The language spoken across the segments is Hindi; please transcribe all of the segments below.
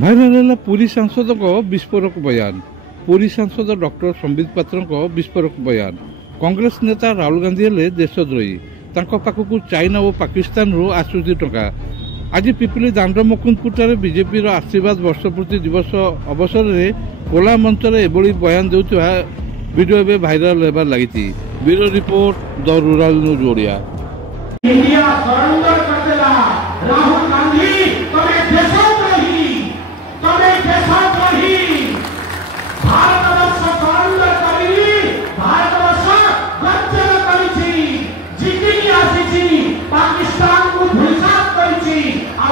भाइराल है पुरी सांसद विस्फोरक बयान। पुरी सांसद डॉक्टर संबित पात्र विस्फोरक बयान। कांग्रेस नेता राहुल गांधी हेले देशद्रोही। पाखक चाइना और पाकिस्तान रु आसुची टंका। आज पिपली दांड मुकुंदपुर बीजेपी आशीर्वाद वर्षपूर्ति दिवस अवसर में कोला मंच एभली बयान देउथिबा वीडियो एबे भाइराल होबार लागिछि। Bureau report the rural news Odia. India surrender कर देला। राहुल गांधी तमे देशद्रोही, तमे देशद्रोही। भारतवर्ष सरेंडर करी, भारतवर्ष गज्जन करिछि, जितिकी आसिछि, पाकिस्तान को धुलसात करिछि। आ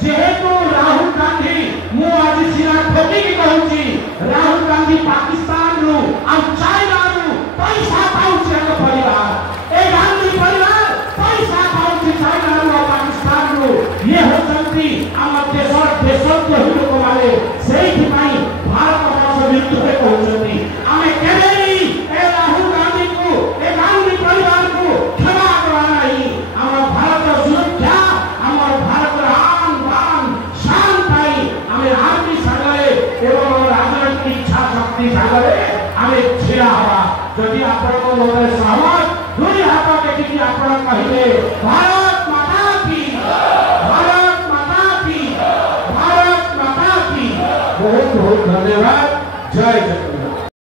जेहेतु राहुल गांधी मु आज सिना ठोकी कहूछि, राहुल गांधी पाकिस्तान रु आ चाइना रु पैसा पाउछि एक परिवार। ए गांधी परिवार पैसा पाउछि चाइना रु आ पाकिस्तान रु। ये होचंती आम देशद्रोही लोक माने। सेहि पई भारत वर्ष विरुद्ध कहउछंती आमे केबेई ए राहुल गांधी को, ए गांधी परिवार को क्षमा करा नहीं। आम भारत सुरक्षा, आम भारत आन बान शान पाई आमे आर्मी सागरे एवं राजनीतिक इच्छा शक्ति सागरे आमे छिड़ा हवा। जदि आपण को मोरे सहमत दुई हाथ देखि आपण कहिले भारत माता की, भारत माता की, भारत माता की। बहुत बहुत धन्यवाद। जय जय।